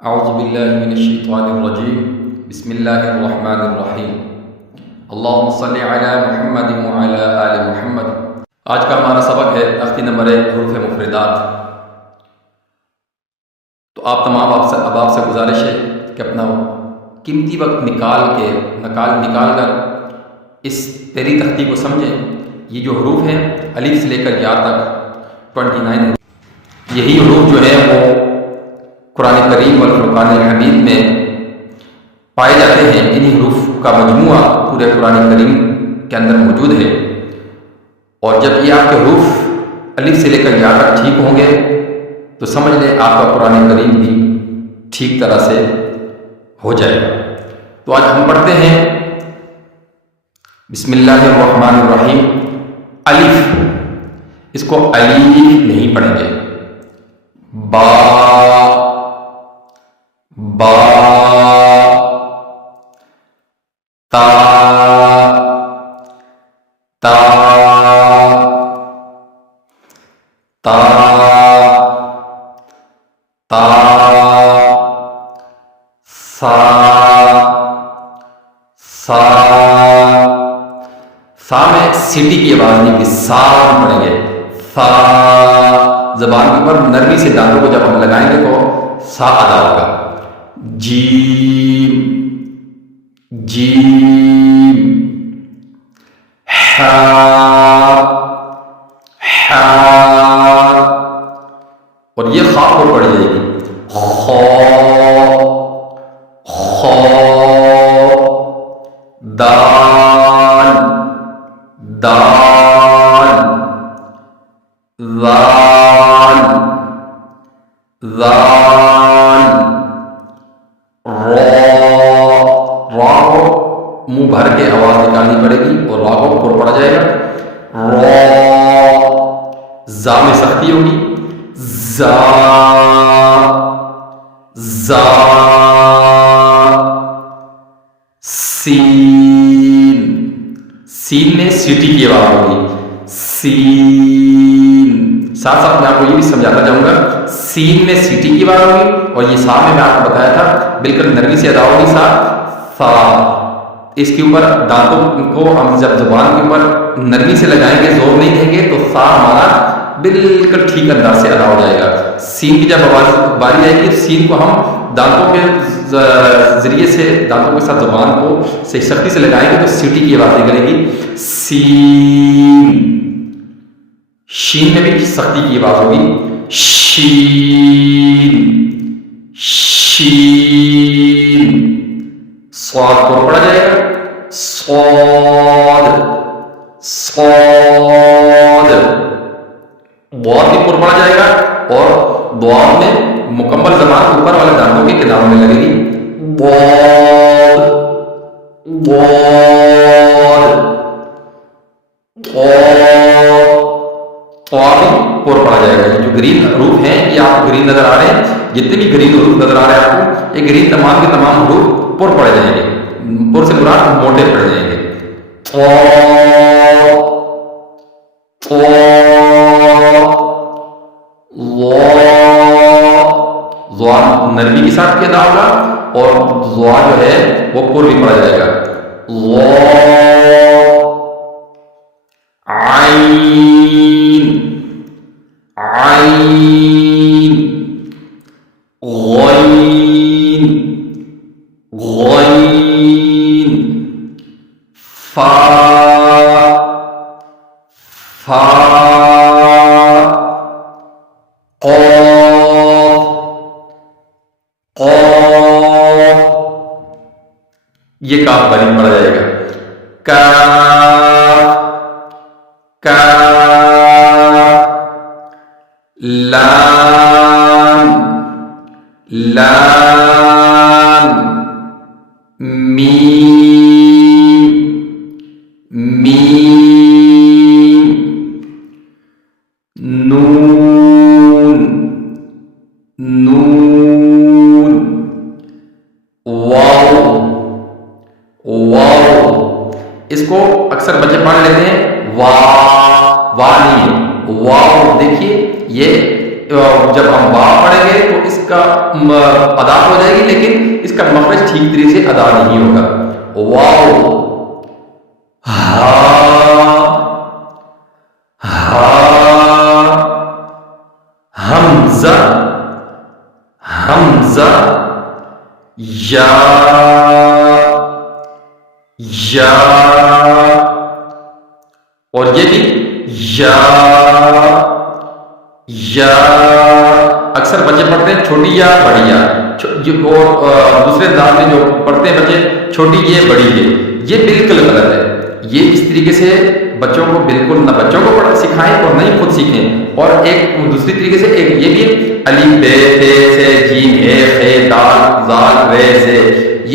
اعوذ باللہ من الشیطان الرجیم بسم اللہ الرحمن الرحیم اللہم صلی علی محمد وعلی آل محمد۔ آج کا ہمارا سبق ہے تختی نمبر 1 حروف مفردات۔ تو آپ تمام آپ سے گزارش ہے کہ اپنا قیمتی وقت نکال کر اس پہلی تختی کو سمجھیں۔ یہ جو حروف ہیں الف سے لے کر یا تک 29 حروف، یہی حروف جو ہے وہ قرآن کریم والفرقان الحمید میں پائے جاتے ہیں۔ انہی حروف کا مجموعہ پورے قرآن کریم کے اندر موجود ہے، اور جب یہ آپ کے حروف الف سے لے کر یا تک ٹھیک ہوں گے تو سمجھ لیں آپ کا قرآن کریم بھی ٹھیک طرح سے ہو جائے گا۔ تو آج ہم پڑھتے ہیں بسم اللہ الرحمن الرحیم۔ الف، اس کو الف نہیں پڑھیں گے، با با، تا تا تا تا، سا سا۔ سا میں سیٹی کی آواز نہیں ہوگی، سا پڑھیں گے، سا۔ زبان کے اوپر نرمی سے دانتوں کو جب ہم لگائیں گے تو سا ادا ہوگا۔ جیم جیم، ہا ہا، اور یہ خا کو پڑھ جائے گی، خو خو، دال دال، ذال ذال، را کو منہ بھر کے آواز نکالنی پڑے گی اور را کو پر پڑا جائے گا۔ را، زا میں سختی ہوگی، زا زا، سین، سین میں سیٹی کی آواز ہوگی، سین۔ ساتھ ساتھ میں آپ کو یہ بھی سمجھاتا جاؤں گا، سین میں سیٹی کی آواز ہوگی، اور یہ سا میں آپ کو بتایا تھا بالکل نرمی سے ادا ہوگی، سا سا۔ اس کے اوپر دانتوں کو ہم جب زبان کے اوپر نرمی سے لگائیں گے، زور نہیں دیں گے، تو سا ہمارا بالکل ٹھیک انداز سے ادا ہو جائے گا۔ سین کی جب آواز باری آئے گی، سین کو ہم دانتوں کے ذریعے سے، دانتوں کے ساتھ زبان کو صحیح سختی سے لگائیں گے تو سیٹی کی آواز نکلے گی، سین۔ شین میں بھی سختی کی آواز ہوگی، شین شین۔ صاد کو پڑھا جائے گا، صاد صاد۔ ضاد بھی پر پڑھا جائے گا، اور ضاد میں مکمل زبان اوپر والے دانتوں کے کناروں میں لگے گی، ضاد ضاد پر پڑھا جائے گا۔ یہ جو گرین حروف ہیں، یہ آپ کو گرین نظر آ رہے ہیں، جتنے بھی گرین حروف نظر آ رہے ہیں آپ کو، یہ گرین تمام کے تمام حروف پر پڑھے جائیں گے۔ پر سے مراد موٹے پڑھے جائیں گے، ضاد نرمی کے ساتھ ادا ہوگا، اور ضاد جو ہے وہ پر بھی پڑھا جائے گا، عین عین، غین غین، فا فا، قاف قاف، یہ کاف بنی پڑا جائے گا، کاف کاف، لام لام، میم میم، نون نون، واو واو۔ اس کو اکثر بچے پڑھ لیتے ہیں وا، وا نہیں ہے، واو دیکھیے یہ جب ہم با پڑھیں گے تو اس کا ادا ہو جائے گی، لیکن اس کا مخرج ٹھیک طریقے سے ادا نہیں ہوگا. واو، ہا، ہا، حمزہ، حمزہ، یا، یا، اور یہ بھی یا، یا. اکثر بچے پڑھتے ہیں چھوٹی یا بڑی یا، اور دوسرے انداز میں جو پڑھتے ہیں بچے چھوٹی یہ بڑی یہ بالکل غلط ہے. یہ اس طریقے سے بچوں کو بالکل نہ بچوں کو پڑھ سکھائیں اور نہ ہی خود سیکھیں. اور ایک دوسری طریقے سے ایک یہ بھی الف بے تے سے جیم ہے خے دال زال رے سے،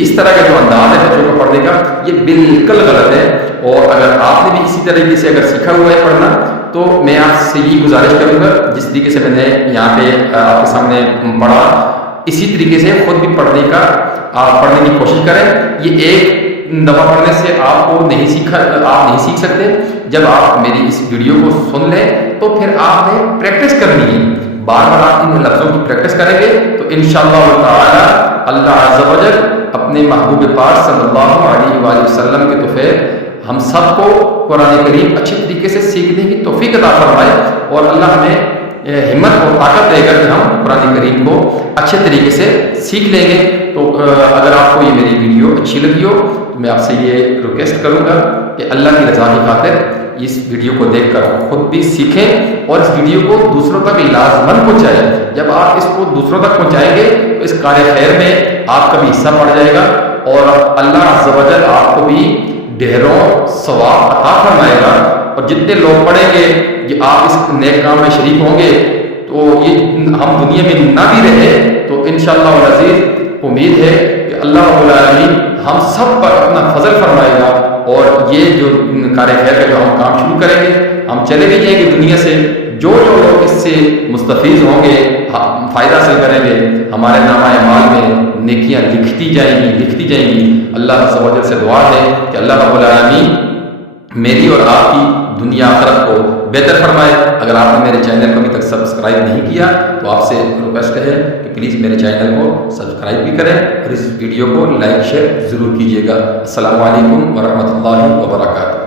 اس طرح کا جو انداز ہے بچوں کو پڑھنے کا یہ بالکل غلط ہے. اور اگر آپ نے بھی اسی طریقے سے اگر سیکھا ہوا ہے پڑھنا تو میں آپ سے یہ گزارش کروں گا جس طریقے سے میں نے یہاں پہ آپ کے سامنے پڑھا اسی طریقے سے خود بھی پڑھنے کی کوشش کریں. یہ ایک دفعہ پڑھنے سے آپ کو نہیں سیکھ سکتے. جب آپ میری اس ویڈیو کو سن لیں تو پھر آپ نے پریکٹس کرنی ہے. بار بار آپ ان لفظوں کی پریکٹس کریں گے تو انشاءاللہ تعالی اللہ عز و جل اپنے محبوب پاک صلی اللہ علیہ وآلہ وسلم کے توفیق ہم سب کو قرآن کریم اچھے طریقے سے سیکھنے کی توفیق عطا فرمائے. اور اللہ ہمیں ہمت اور طاقت دے گا کہ ہم قرآن کریم کو اچھے طریقے سے سیکھ لیں گے. تو اگر آپ کو یہ میری ویڈیو اچھی لگی ہو تو میں آپ سے یہ ریکویسٹ کروں گا کہ اللہ کی رضا کی خاطر اس ویڈیو کو دیکھ کر خود بھی سیکھیں اور اس ویڈیو کو دوسروں تک لازماً پہنچائیں. جب آپ اس کو دوسروں تک پہنچائیں گے تو اس کار خیر میں آپ کا بھی حصہ پڑ جائے گا اور اللہ عز و جل آپ کو بھی ڈھیروں ثواب عطا فرمائے گا. اور جتنے لوگ پڑھیں گے یہ آپ اس نیک کام میں شریک ہوں گے تو یہ ہم دنیا میں نہ بھی رہے تو انشاءاللہ العزیز امید ہے کہ اللہ رب العالمین ہم سب پر اپنا فضل فرمائے گا. اور یہ جو کار خیر کا جو ہم کام شروع کریں گے ہم چلے بھی جائیں گے دنیا سے. جو لوگ اس سے مستفیض ہوں گے فائدہ حاصل کریں گے ہمارے نامہ اعمال میں نیکیاں لکھتی جائیں گی. اللہ عز و جل سے دعا ہے کہ اللہ رب العالمین میری اور آپ کی دنیا آخرت کو بہتر فرمائے. اگر آپ نے میرے چینل کو ابھی تک سبسکرائب نہیں کیا تو آپ سے ریکویسٹ ہے کہ پلیز میرے چینل کو سبسکرائب بھی کریں اور اس ویڈیو کو لائک شیئر ضرور کیجیے گا. السلام علیکم ورحمۃ اللہ وبرکاتہ.